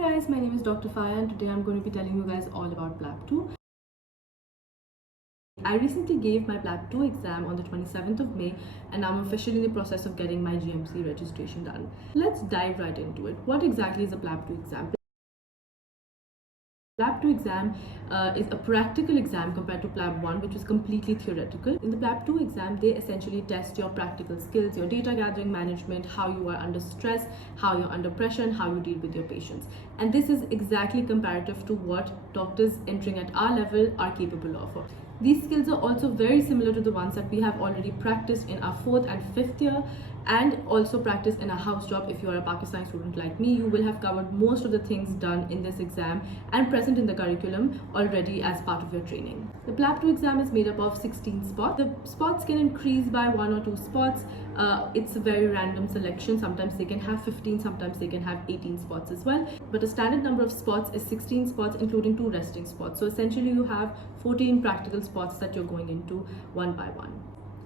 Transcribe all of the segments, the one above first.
guys, my name is Dr. Faya and today I'm going to be telling you guys all about PLAB 2. I recently gave my PLAB 2 exam on the 27th of May and I'm officially in the process of getting my GMC registration done. Let's dive right into it. What exactly is a PLAB 2 exam? PLAB 2 exam is a practical exam compared to PLAB 1, which is completely theoretical. In the PLAB 2 exam, they essentially test your practical skills, your data gathering management, how you are under stress, how you're under pressure, and how you deal with your patients. And this is exactly comparative to what doctors entering at our level are capable of. These skills are also very similar to the ones that we have already practiced in our 4th and 5th year, and also practiced in a house job. If you are a Pakistani student like me, you will have covered most of the things done in this exam and present in the curriculum already as part of your training. The PLAB 2 exam is made up of 16 spots. The spots can increase by 1 or 2 spots. It's a very random selection. Sometimes they can have 15, sometimes they can have 18 spots as well. But a standard number of spots is 16 spots, including 2 resting spots. So essentially you have 14 practical spots that you're going into one by one.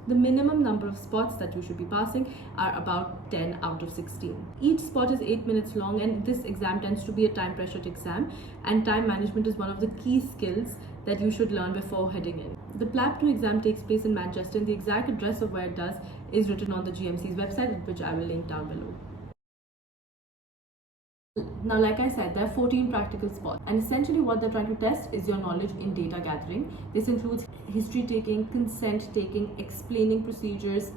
The minimum number of spots that you should be passing are about 10 out of 16. Each spot is 8 minutes long, and this exam tends to be a time pressured exam, and time management is one of the key skills that you should learn before heading in. The PLAB 2 exam takes place in Manchester, and the exact address of where it does is written on the GMC's website, which I will link down below. Now, like I said, there are 14 practical spots, and essentially what they're trying to test is your knowledge in data gathering. This includes history taking, consent taking, explaining procedures,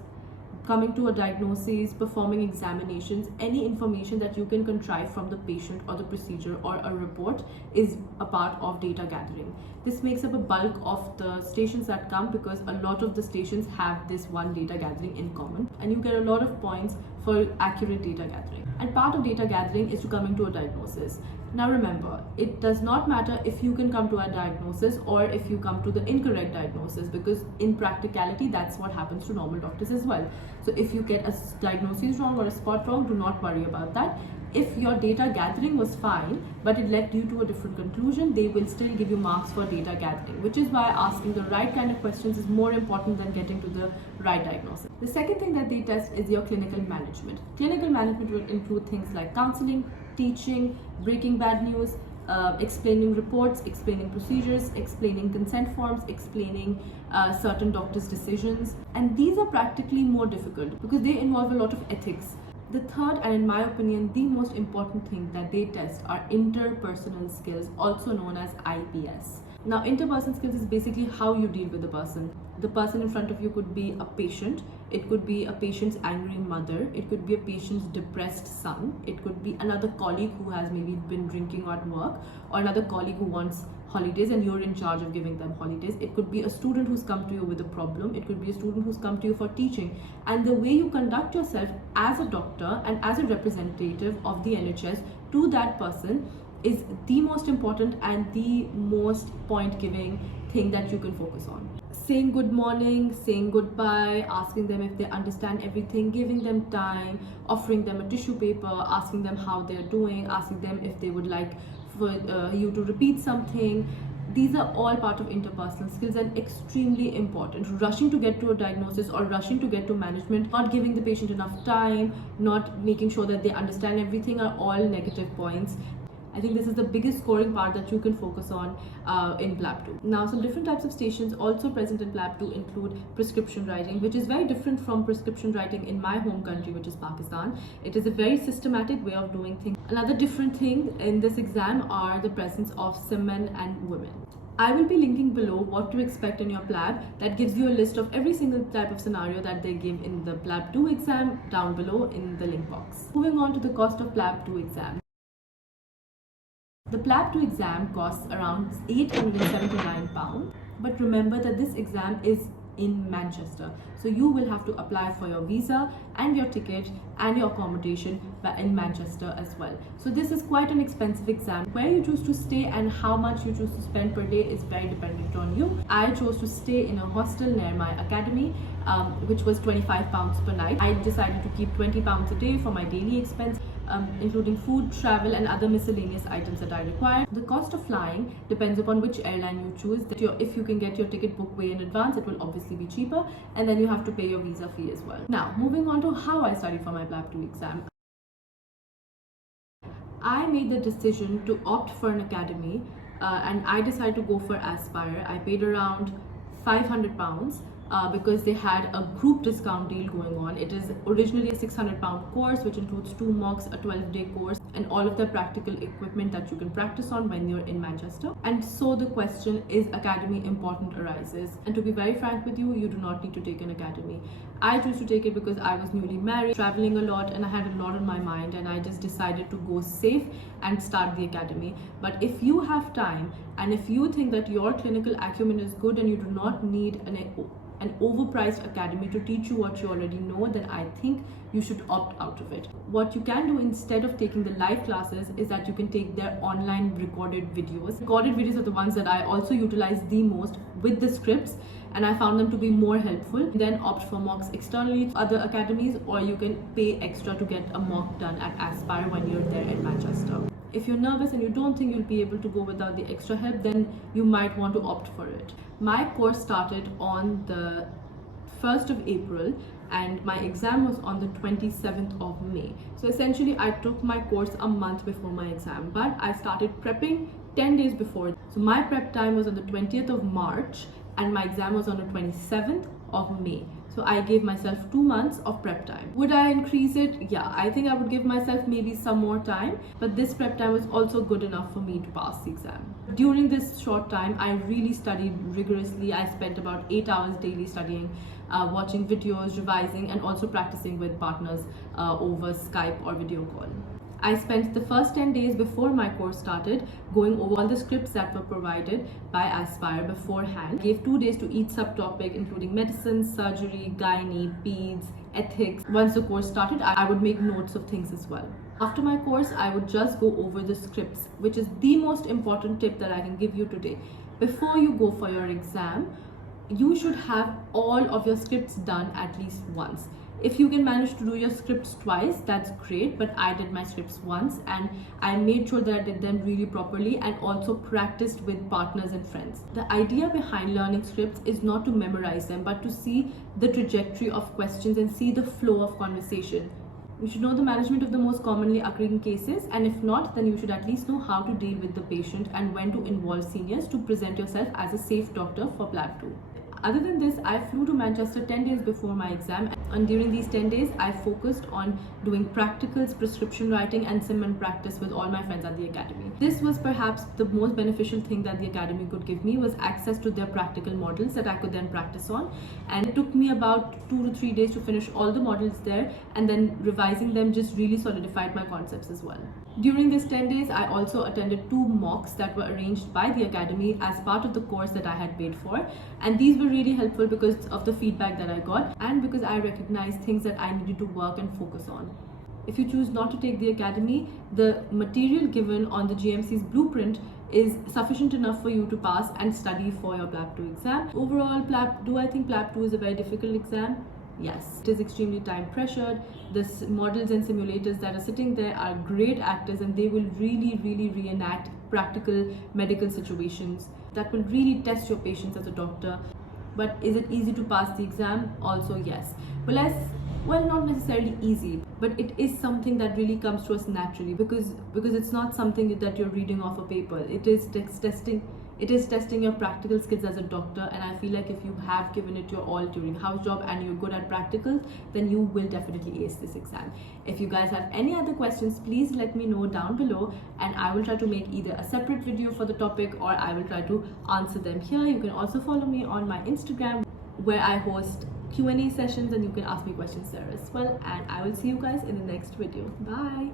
coming to a diagnosis, performing examinations. Any information that you can contrive from the patient or the procedure or a report is a part of data gathering. This makes up a bulk of the stations that come, because a lot of the stations have this one data gathering in common, and you get a lot of points for accurate data gathering. And part of data gathering is to come into a diagnosis. Now remember, it does not matter if you can come to a diagnosis or if you come to the incorrect diagnosis, because in practicality that's what happens to normal doctors as well. So if you get a diagnosis wrong or a spot wrong, do not worry about that. If your data gathering was fine but it led you to a different conclusion, they will still give you marks for data gathering, which is why asking the right kind of questions is more important than getting to the right diagnosis. The second thing that they test is your clinical management. Clinical management will include things like counseling, teaching, breaking bad news, explaining reports, explaining procedures, explaining consent forms, explaining certain doctors' decisions. And these are practically more difficult because they involve a lot of ethics. The third, and in my opinion the most important thing that they test, are interpersonal skills, also known as IPS. Now, interpersonal skills is basically how you deal with the person. The person in front of you could be a patient, it could be a patient's angry mother, it could be a patient's depressed son, it could be another colleague who has maybe been drinking at work, or another colleague who wants holidays and you're in charge of giving them holidays. It could be a student who's come to you with a problem, it could be a student who's come to you for teaching. And the way you conduct yourself as a doctor and as a representative of the NHS to that person is the most important and the most point-giving thing that you can focus on. Saying good morning, saying goodbye, asking them if they understand everything, giving them time, offering them a tissue paper, asking them how they're doing, asking them if they would like for you to repeat something. These are all part of interpersonal skills and extremely important. Rushing to get to a diagnosis or rushing to get to management, not giving the patient enough time, not making sure that they understand everything are all negative points. I think this is the biggest scoring part that you can focus on in PLAB 2. Now, some different types of stations also present in PLAB 2 include prescription writing, which is very different from prescription writing in my home country, which is Pakistan. It is a very systematic way of doing things. Another different thing in this exam are the presence of men and women. I will be linking below what to expect in your PLAB. That gives you a list of every single type of scenario that they give in the PLAB 2 exam down below in the link box. Moving on to the cost of PLAB 2 exam. The PLAB 2 exam costs around £879, but remember that this exam is in Manchester, so you will have to apply for your visa and your ticket and your accommodation in Manchester as well. So this is quite an expensive exam. Where you choose to stay and how much you choose to spend per day is very dependent on you. I chose to stay in a hostel near my academy, which was £25 per night. I decided to keep £20 a day for my daily expense, including food, travel and other miscellaneous items that I require. The cost of flying depends upon which airline you choose. If you can get your ticket booked way in advance, it will obviously be cheaper, and then you have to pay your visa fee as well. Now, moving on to how I studied for my PLAB 2 exam. I made the decision to opt for an academy and I decided to go for Aspire. I paid around £500 because they had a group discount deal going on. It is originally a £600 course which includes 2 mocks, a 12-day course, and all of the practical equipment that you can practice on when you're in Manchester. And so the question, is academy important, arises. And to be very frank with you, you do not need to take an academy. I chose to take it because I was newly married, traveling a lot, and I had a lot on my mind, and I just decided to go safe and start the academy. But if you have time and if you think that your clinical acumen is good and you do not need an overpriced academy to teach you what you already know, then I think you should opt out of it. What you can do instead of taking the live classes is that you can take their online recorded videos. Recorded videos are the ones that I also utilize the most with the scripts, and I found them to be more helpful. Then opt for mocks externally to other academies, or you can pay extra to get a mock done at Aspire when you're there in Manchester. If you're nervous and you don't think you'll be able to go without the extra help, then you might want to opt for it. My course started on the 1st of April and my exam was on the 27th of May. So essentially I took my course a month before my exam, but I started prepping 10 days before. So my prep time was on the 20th of March and my exam was on the 27th of May. So I gave myself 2 months of prep time. Would I increase it? Yeah, I think I would give myself maybe some more time, but this prep time was also good enough for me to pass the exam. During this short time, I really studied rigorously. I spent about 8 hours daily studying, watching videos, revising, and also practicing with partners over Skype or video call. I spent the first 10 days before my course started going over all the scripts that were provided by Aspire beforehand. I gave 2 days to each subtopic, including medicine, surgery, gynae, peds, ethics. Once the course started, I would make notes of things as well. After my course, I would just go over the scripts, which is the most important tip that I can give you today. Before you go for your exam, you should have all of your scripts done at least once. If you can manage to do your scripts twice, that's great, but I did my scripts once and I made sure that I did them really properly and also practiced with partners and friends. The idea behind learning scripts is not to memorize them, but to see the trajectory of questions and see the flow of conversation. You should know the management of the most commonly occurring cases, and if not, then you should at least know how to deal with the patient and when to involve seniors to present yourself as a safe doctor for PLAB 2. Other than this, I flew to Manchester 10 days before my exam, and during these 10 days, I focused on doing practicals, prescription writing, and sim practice with all my friends at the academy. This was perhaps the most beneficial thing that the academy could give me, was access to their practical models that I could then practice on. And it took me about 2 to 3 days to finish all the models there, and then revising them just really solidified my concepts as well. During these 10 days, I also attended 2 mocks that were arranged by the academy as part of the course that I had paid for, and these were really helpful because of the feedback that I got and because I recognized things that I needed to work and focus on. If you choose not to take the academy, the material given on the GMC's blueprint is sufficient enough for you to pass and study for your PLAB 2 exam. Overall, do I think PLAB 2 is a very difficult exam? Yes, it is extremely time pressured. The models and simulators that are sitting there are great actors, and they will really reenact practical medical situations that will really test your patients as a doctor. But is it easy to pass the exam? Also yes. Well, not necessarily easy, but it is something that really comes to us naturally because it's not something that you're reading off a paper. It is testing your practical skills as a doctor, and I feel like if you have given it your all during house job and you're good at practicals, then you will definitely ace this exam. If you guys have any other questions, please let me know down below, and I will try to make either a separate video for the topic or I will try to answer them here. You can also follow me on my Instagram where I host Q&A sessions, and you can ask me questions there as well, and I will see you guys in the next video. Bye.